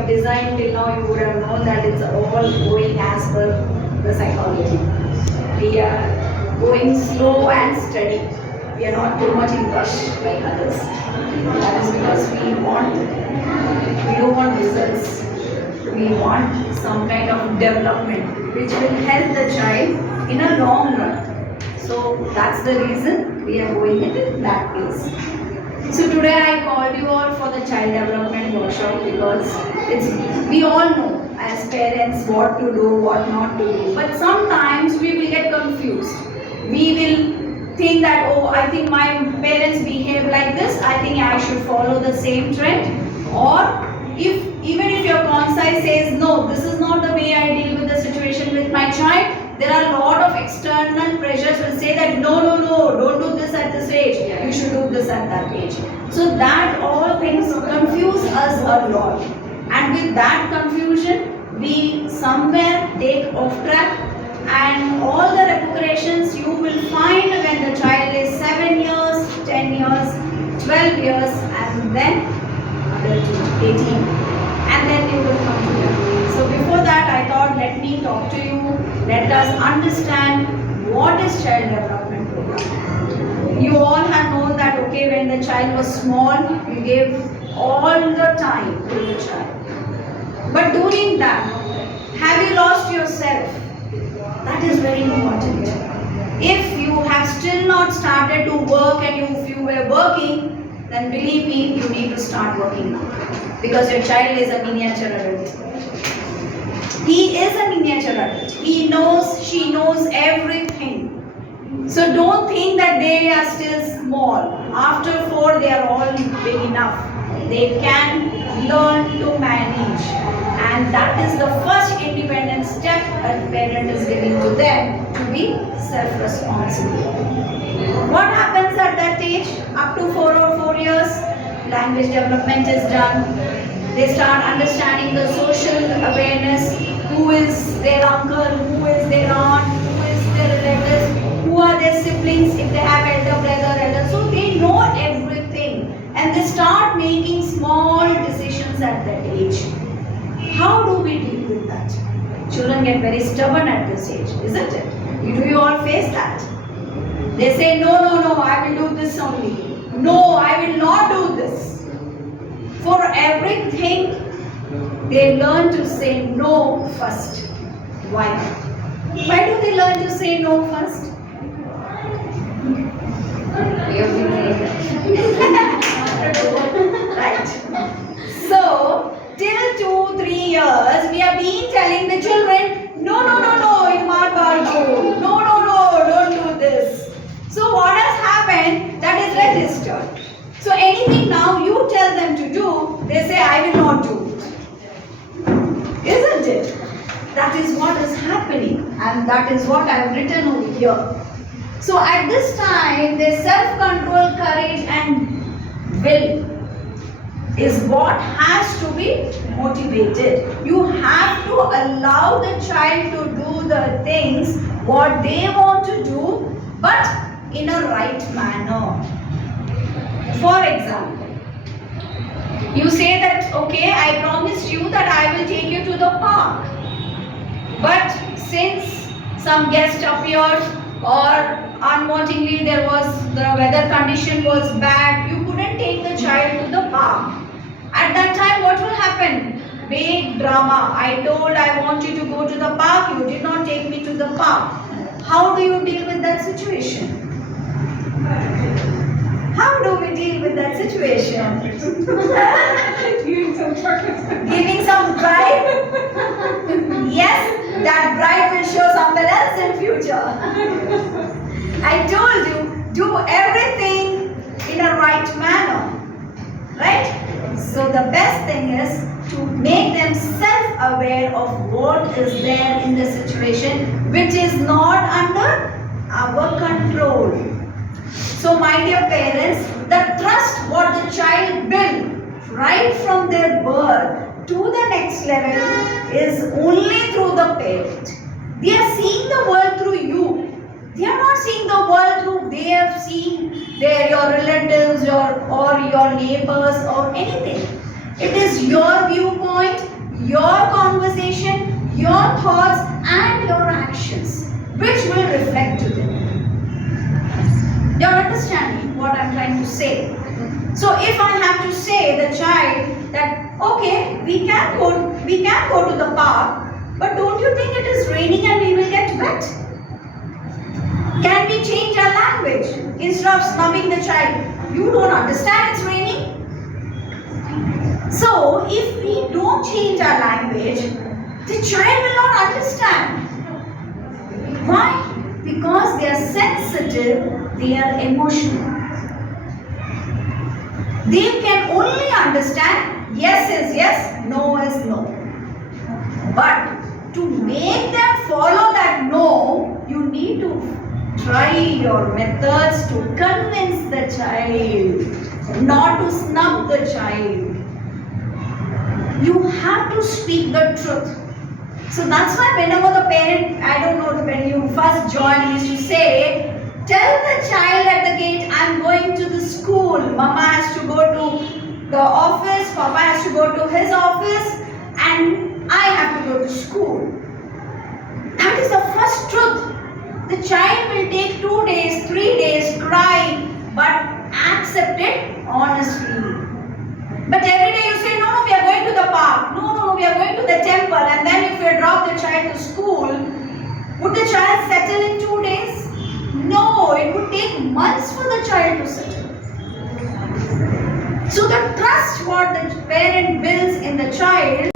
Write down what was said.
have designed till now, you would have known that it's all going as per the psychology. We are going slow and steady. We are not too much in rush like others. That is because we don't want results. We want some kind of development which will help the child in a long run. So that's the reason we are going at that pace. So today I called you all for the child development workshop because we all know as parents what to do, what not to do. But sometimes we will get confused. We will think that, oh, I think my parents behave like this, I think I should follow the same trend. Or even if your conscience says, no, this is not the way I deal with the situation with my child, there are a lot of external pressures will say that no, don't do this at this age, you should do this at that age. So that all things confuse us a lot. And with that confusion, we somewhere take off track, and all the repercussions you will find when the child is 7 years, 10 years, 12 years, and then 18. And then you will come to them. So before that, I thought, let me talk to you. Let us understand what is child development program. You all have known that, okay, when the child was small, you gave all the time to the child. But during that, have you lost yourself? That is very important. If you have still not started to work and if you were working, then believe me, you need to start working now. Because your child is a miniature adult. He is a miniature adult. He knows, she knows everything. So don't think that they are still small. After 4, they are all big enough. They can learn to manage. And that is the first independent step a parent is giving to them, to be self-responsible. What happens at that age? Up to 4 or 4 years, language development is done. They start understanding the social awareness. Who is their uncle? Who is their aunt? Who is their relatives? Who are their siblings if they have elder brother, elder? So they know everything. And they start making small decisions at that age. How do we deal with that? Children get very stubborn at this age, isn't it? Do you all face that? They say, no, I will do this only. No, I will not do this. For everything, they learn to say no first. Why? Why do they learn to say no first? Right. So, till 2-3 years, we have been telling the children, no, you can't do. No, don't do this. So what has happened? That is registered. So anything now you tell them to do, they say, I will not do it. Isn't it? That is what is happening, and that is what I have written over here. So at this time, their self-control, courage and will is what has to be motivated. You have to allow the child to do the things what they want to do, but in a right manner. For example, you say that, okay, I promised you that I will take you to the park. But since some guest appeared or unwantingly the weather condition was bad, you couldn't take the child to the park. At that time, what will happen? Big drama. I told I want you to go to the park, you did not take me to the park. How do you deal with that situation? How do we deal with that situation? Giving some bribe? Yes, that bribe will show somewhere else in future. I told you, do everything in a right manner. Right? So the best thing is to make them self-aware of what is there in the situation which is not under our control. So my dear parents, the trust what the child builds right from their birth to the next level is only through the parent. They are seeing the world through you. They are not seeing the world through they have seen your relatives or your neighbors or anything. It is your viewpoint your conversation, your thoughts and your actions, which will reflect to them. You're understanding what I'm trying to say? So if I have to say the child that, okay, we can go to the park, but don't you think it is raining and we will get wet? Can we change our language? Instead of snubbing the child, you don't understand it's raining? So if we don't change our language, the child will not understand. Why? Because they are sensitive, they are emotional. They can only understand yes is yes, no is no. But to make them follow that no, you need to try your methods to convince the child, not to snub the child. You have to speak the truth. So that's why whenever the parent, I don't know, when you first join, used to say, tell the child at the gate, I'm going to the school. Mama has to go to the office, Papa has to go to his office, and I have to go to school. That is the first truth. The child will take 2 days, 3 days, cry, but accept it honestly. But every day you say, no, we are going to the park. No, we are going to the temple. And then if you drop the child to school, would the child settle in 2 days? No, it would take months for the child to settle. So the trust what the parent builds in the child